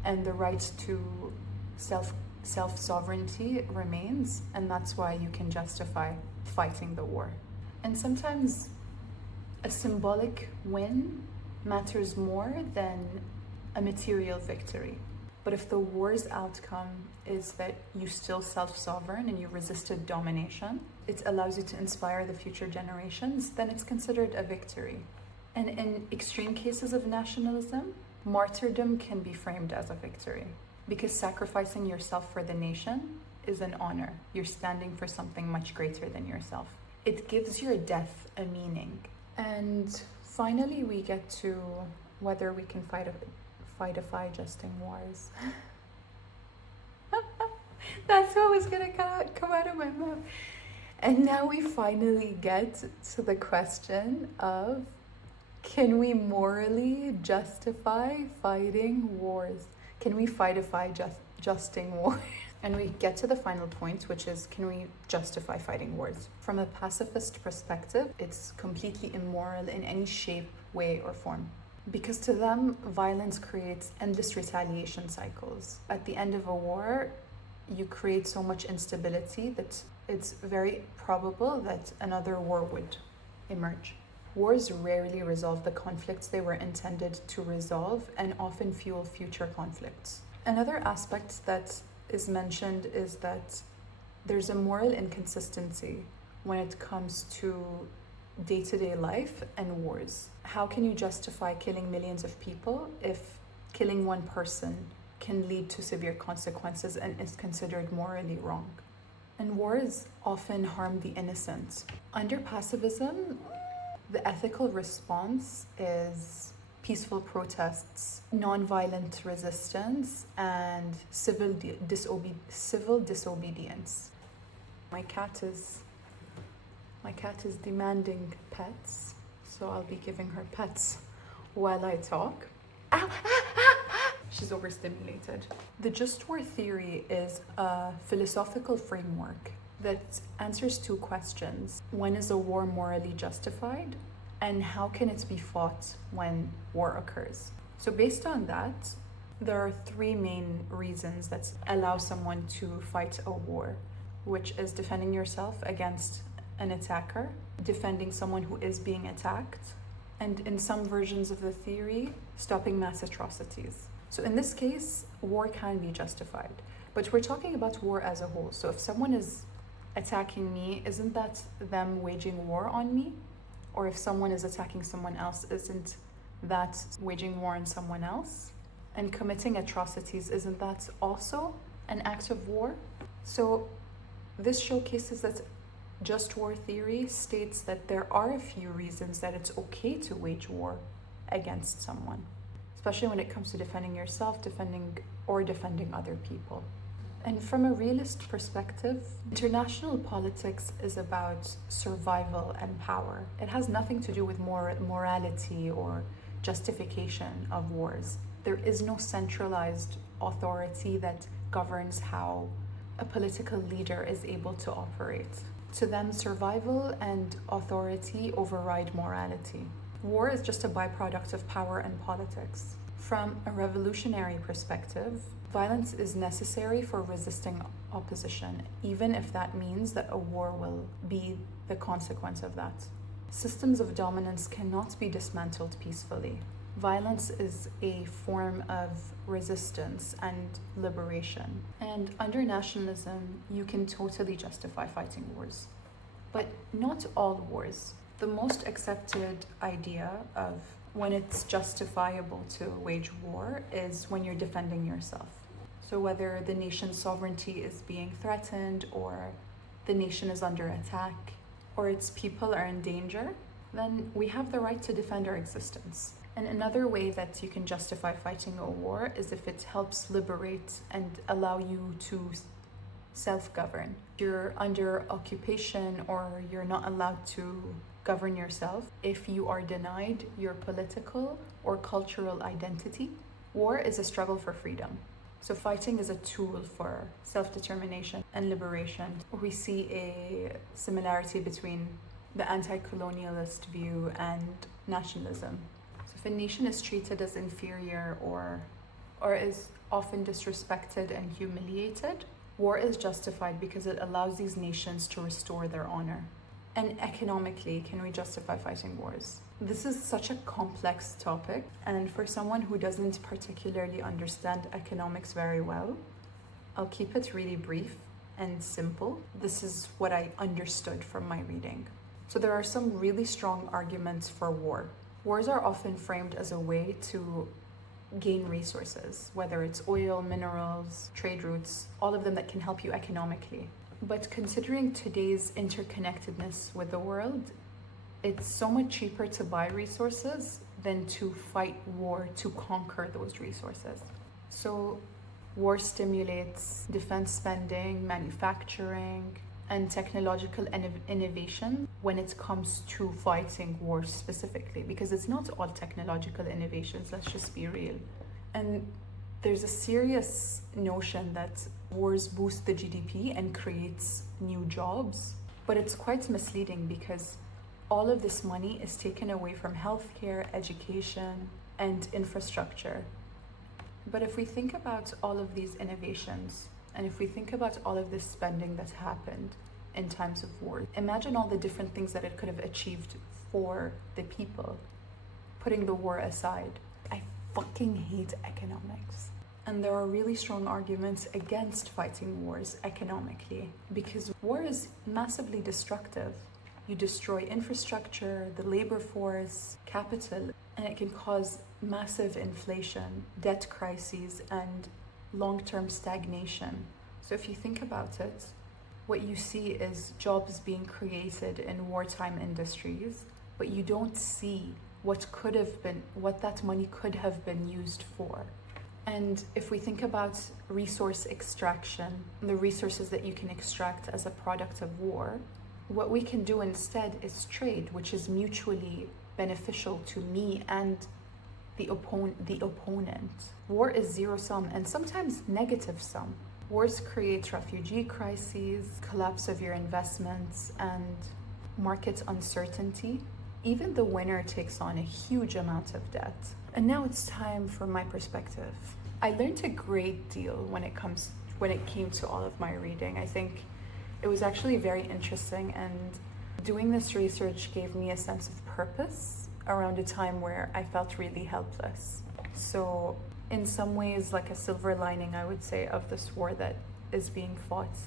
and the right to self-sovereignty remains, and that's why you can justify fighting the war. And sometimes a symbolic win matters more than a material victory. But if the war's outcome is that you still self-sovereign and you resisted domination, it allows you to inspire the future generations, then it's considered a victory. And in extreme cases of nationalism, martyrdom can be framed as a victory, because sacrificing yourself for the nation is an honor. You're standing for something much greater than yourself. It gives your death a meaning. And finally, we get to whether we can fightify justing wars. That's what was gonna come out of my mouth. And now we finally get to the question of, can we morally justify fighting wars? Can we fightify justing wars? And we get to the final point, which is, can we justify fighting wars? From a pacifist perspective, it's completely immoral in any shape, way, or form. Because to them, violence creates endless retaliation cycles. At the end of a war, you create so much instability that it's very probable that another war would emerge. Wars rarely resolve the conflicts they were intended to resolve, and often fuel future conflicts. Another aspect that is mentioned is that there's a moral inconsistency when it comes to day-to-day life and wars. How can you justify killing millions of people if killing one person can lead to severe consequences and is considered morally wrong? And wars often harm the innocent. Under pacifism, the ethical response is peaceful protests, non-violent resistance, and civil disobedience. My cat is demanding pets, so I'll be giving her pets while I talk. Ow! She's overstimulated. The just war theory is a philosophical framework that answers two questions. When is a war morally justified? And how can it be fought when war occurs? So based on that, there are three main reasons that allow someone to fight a war, which is defending yourself against an attacker, defending someone who is being attacked, and in some versions of the theory, stopping mass atrocities. So in this case, war can be justified, but we're talking about war as a whole. So if someone is attacking me, isn't that them waging war on me? Or if someone is attacking someone else, isn't that waging war on someone else? And committing atrocities, isn't that also an act of war? So this showcases that just war theory states that there are a few reasons that it's okay to wage war against someone, especially when it comes to defending yourself, defending other people. And from a realist perspective, international politics is about survival and power. It has nothing to do with morality or justification of wars. There is no centralized authority that governs how a political leader is able to operate. To them, survival and authority override morality. War is just a byproduct of power and politics. From a revolutionary perspective, violence is necessary for resisting opposition, even if that means that a war will be the consequence of that. Systems of dominance cannot be dismantled peacefully. Violence is a form of resistance and liberation. And under nationalism, you can totally justify fighting wars. But not all wars. The most accepted idea of when it's justifiable to wage war is when you're defending yourself. So whether the nation's sovereignty is being threatened, or the nation is under attack, or its people are in danger, then we have the right to defend our existence. And another way that you can justify fighting a war is if it helps liberate and allow you to self-govern. You're under occupation or you're not allowed to govern yourself. If you are denied your political or cultural identity, war is a struggle for freedom. So fighting is a tool for self-determination and liberation. We see a similarity between the anti-colonialist view and nationalism. So if a nation is treated as inferior or is often disrespected and humiliated, war is justified because it allows these nations to restore their honor. And economically, can we justify fighting wars? This is such a complex topic, and for someone who doesn't particularly understand economics very well, I'll keep it really brief and simple. This is what I understood from my reading. So there are some really strong arguments for war. Wars are often framed as a way to gain resources, whether it's oil, minerals, trade routes, all of them that can help you economically. But considering today's interconnectedness with the world, it's so much cheaper to buy resources than to fight war to conquer those resources. So war stimulates defense spending, manufacturing, and technological innovation when it comes to fighting wars specifically, because it's not all technological innovations, let's just be real. And there's a serious notion that wars boost the GDP and creates new jobs, but it's quite misleading because all of this money is taken away from healthcare, education, and infrastructure. But if we think about all of these innovations, and if we think about all of this spending that's happened in times of war, imagine all the different things that it could have achieved for the people, putting the war aside. I fucking hate economics. And there are really strong arguments against fighting wars economically, because war is massively destructive. You destroy infrastructure, the labor force, capital, and it can cause massive inflation, debt crises, and long-term stagnation. So if you think about it, what you see is jobs being created in wartime industries, but you don't see what that money could have been used for. And if we think about resource extraction, the resources that you can extract as a product of war, what we can do instead is trade, which is mutually beneficial to me and the opponent. War is zero-sum and sometimes negative-sum. Wars create refugee crises, collapse of your investments, and market uncertainty. Even the winner takes on a huge amount of debt. And now it's time for my perspective. I learned a great deal when it came to all of my reading. I think it was actually very interesting, and doing this research gave me a sense of purpose around a time where I felt really helpless. So in some ways, like a silver lining, I would say, of this war that is being fought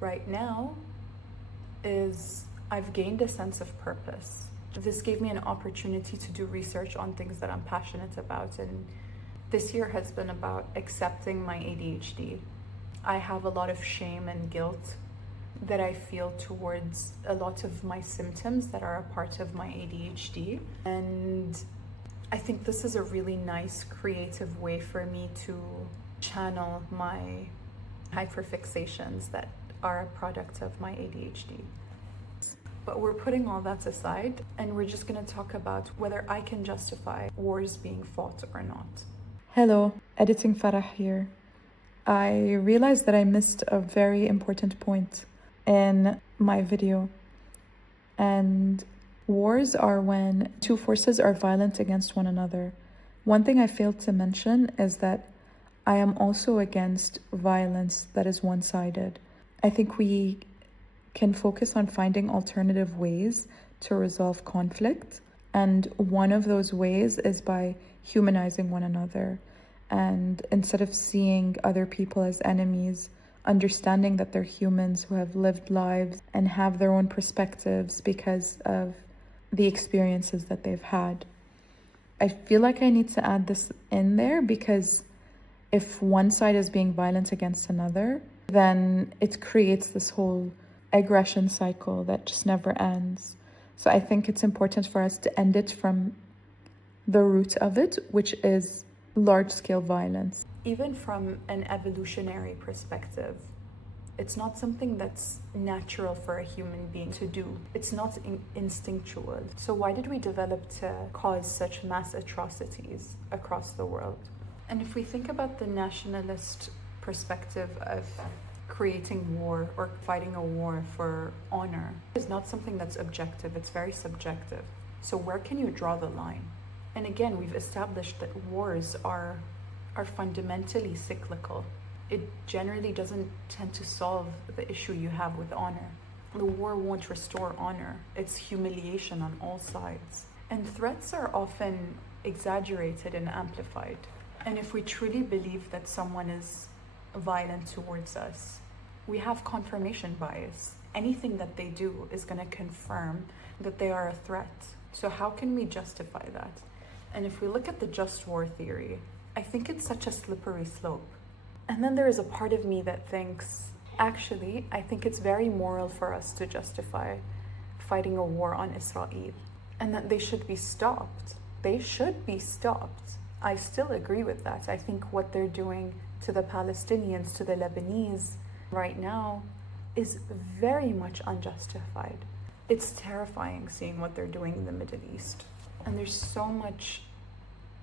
right now, is I've gained a sense of purpose. This gave me an opportunity to do research on things that I'm passionate about, and this year has been about accepting my ADHD. I have a lot of shame and guilt that I feel towards a lot of my symptoms that are a part of my ADHD. And I think this is a really nice creative way for me to channel my hyperfixations that are a product of my ADHD. But we're putting all that aside, and we're just going to talk about whether I can justify wars being fought or not. Hello, Editing Farah here. I realized that I missed a very important point in my video. And wars are when two forces are violent against one another. One thing I failed to mention is that I am also against violence that is one-sided. I think we can focus on finding alternative ways to resolve conflict. And one of those ways is by humanizing one another. And instead of seeing other people as enemies, understanding that they're humans who have lived lives and have their own perspectives because of the experiences that they've had. I feel like I need to add this in there because if one side is being violent against another, then it creates this whole aggression cycle that just never ends. So I think it's important for us to end it from the root of it, which is large-scale violence. Even from an evolutionary perspective, it's not something that's natural for a human being to do. It's not instinctual. So why did we develop to cause such mass atrocities across the world? And if we think about the nationalist perspective of creating war or fighting a war for honor, it's not something that's objective, it's very subjective. So where can you draw the line? And again, we've established that wars are fundamentally cyclical. It generally doesn't tend to solve the issue you have with honor. The war won't restore honor. It's humiliation on all sides. And threats are often exaggerated and amplified. And if we truly believe that someone is violent towards us, we have confirmation bias. Anything that they do is going to confirm that they are a threat. So how can we justify that? And if we look at the just war theory, I think it's such a slippery slope. And then there is a part of me that thinks, actually, I think it's very moral for us to justify fighting a war on Israel, and that they should be stopped. They should be stopped. I still agree with that. I think what they're doing to the Palestinians, to the Lebanese right now, is very much unjustified. It's terrifying seeing what they're doing in the Middle East. And there's so much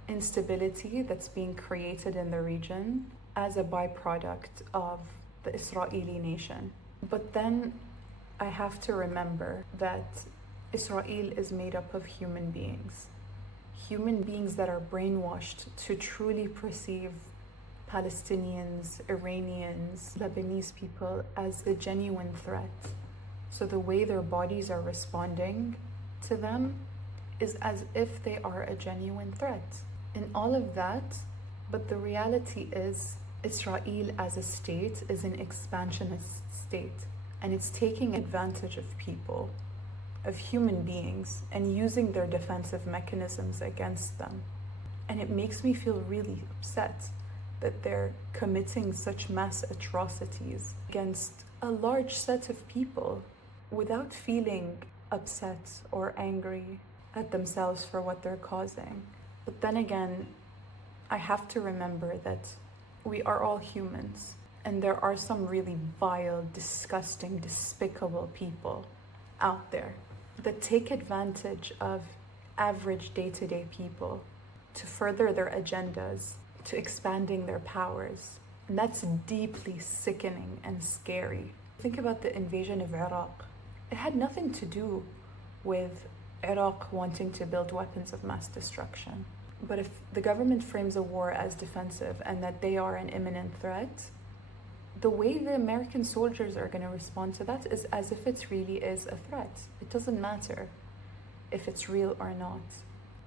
instability that's being created in the region as a byproduct of the Israeli nation. But then I have to remember that Israel is made up of human beings that are brainwashed to truly perceive Palestinians, Iranians, Lebanese people as a genuine threat. So the way their bodies are responding to them is as if they are a genuine threat. And all of that, but the reality is Israel as a state is an expansionist state, and it's taking advantage of people, of human beings, and using their defensive mechanisms against them. And it makes me feel really upset that they're committing such mass atrocities against a large set of people without feeling upset or angry at themselves for what they're causing. But then again, I have to remember that we are all humans, and there are some really vile, disgusting, despicable people out there that take advantage of average day-to-day people to further their agendas, to expanding their powers. And that's deeply sickening and scary. Think about the invasion of Iraq. It had nothing to do with Iraq wanting to build weapons of mass destruction. But if the government frames a war as defensive and that they are an imminent threat, the way the American soldiers are going to respond to that is as if it really is a threat. It doesn't matter if it's real or not.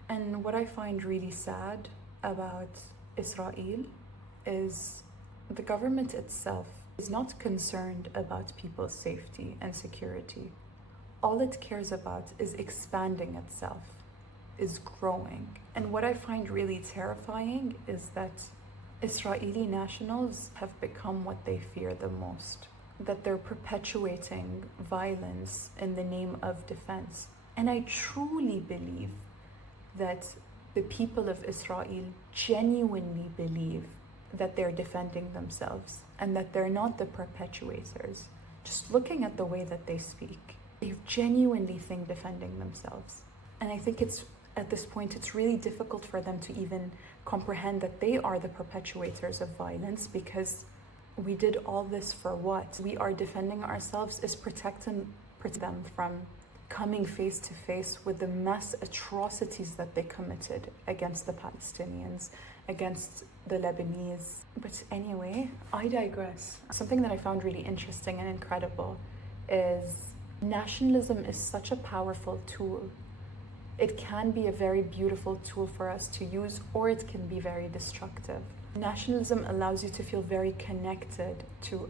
And what I find really sad about Israel is the government itself is not concerned about people's safety and security. all it cares about is expanding itself, is growing. And what I find really terrifying is that Israeli nationals have become what they fear the most, that they're perpetuating violence in the name of defense. And I truly believe that the people of Israel genuinely believe that they're defending themselves and that they're not the perpetuators. Just looking at the way that they speak, they genuinely think defending themselves. And I think at this point, it's really difficult for them to even comprehend that they are the perpetuators of violence, because we did all this for what? We are defending ourselves is protect them from coming face to face with the mass atrocities that they committed against the Palestinians, against the Lebanese. But anyway, I digress. Something that I found really interesting and incredible is nationalism is such a powerful tool. It can be a very beautiful tool for us to use, or it can be very destructive. Nationalism allows you to feel very connected to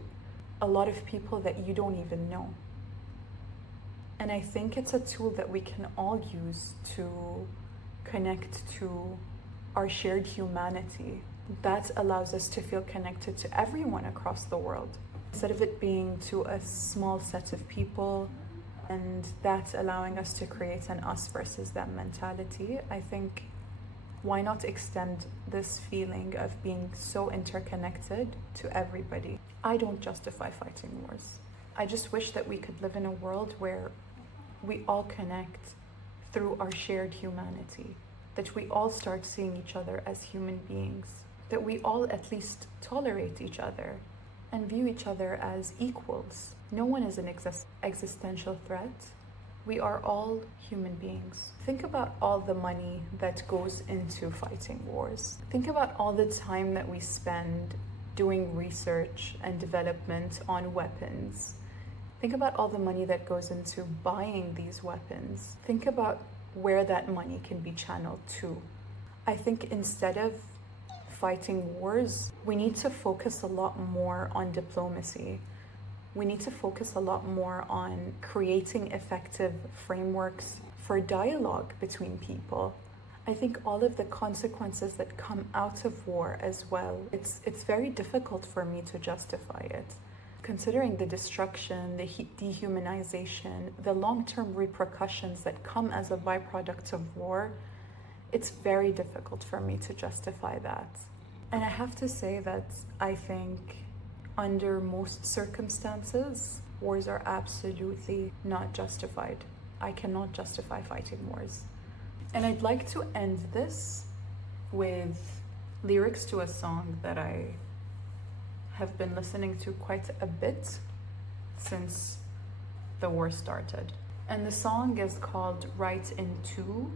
a lot of people that you don't even know. And I think it's a tool that we can all use to connect to our shared humanity. That allows us to feel connected to everyone across the world, instead of it being to a small set of people, and that allowing us to create an us versus them mentality. I think, why not extend this feeling of being so interconnected to everybody? I don't justify fighting wars. I just wish that we could live in a world where we all connect through our shared humanity, that we all start seeing each other as human beings, that we all at least tolerate each other and view each other as equals. No one is an existential threat. We are all human beings. Think about all the money that goes into fighting wars. Think about all the time that we spend doing research and development on weapons. Think about all the money that goes into buying these weapons. Think about where that money can be channeled to. I think instead of fighting wars, we need to focus a lot more on diplomacy. We need to focus a lot more on creating effective frameworks for dialogue between people. I think all of the consequences that come out of war as well, it's very difficult for me to justify it. Considering the destruction, the dehumanization, the long-term repercussions that come as a byproduct of war, it's very difficult for me to justify that. And I have to say that I think under most circumstances, wars are absolutely not justified. I cannot justify fighting wars. And I'd like to end this with lyrics to a song that I have been listening to quite a bit since the war started. And the song is called Right in Two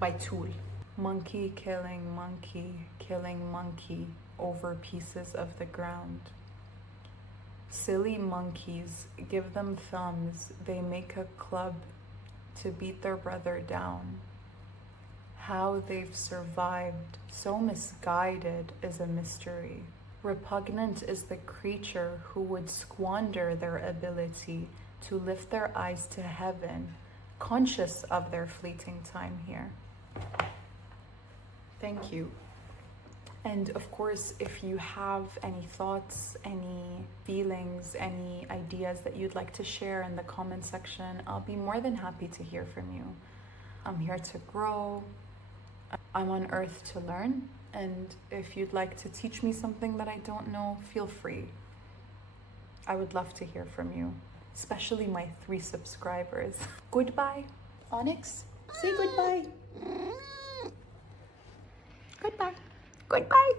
by Tool. Monkey killing monkey over pieces of the ground. Silly monkeys, give them thumbs, they make a club to beat their brother down. How they've survived, so misguided, is a mystery. Repugnant is the creature who would squander their ability to lift their eyes to heaven, conscious of their fleeting time here. Thank you. And of course, if you have any thoughts, any feelings, any ideas that you'd like to share in the comment section, I'll be more than happy to hear from you. I'm here to grow. I'm on earth to learn. And if you'd like to teach me something that I don't know, feel free. I would love to hear from you, especially my 3 subscribers. Goodbye. Onyx, say goodbye. Goodbye. Goodbye.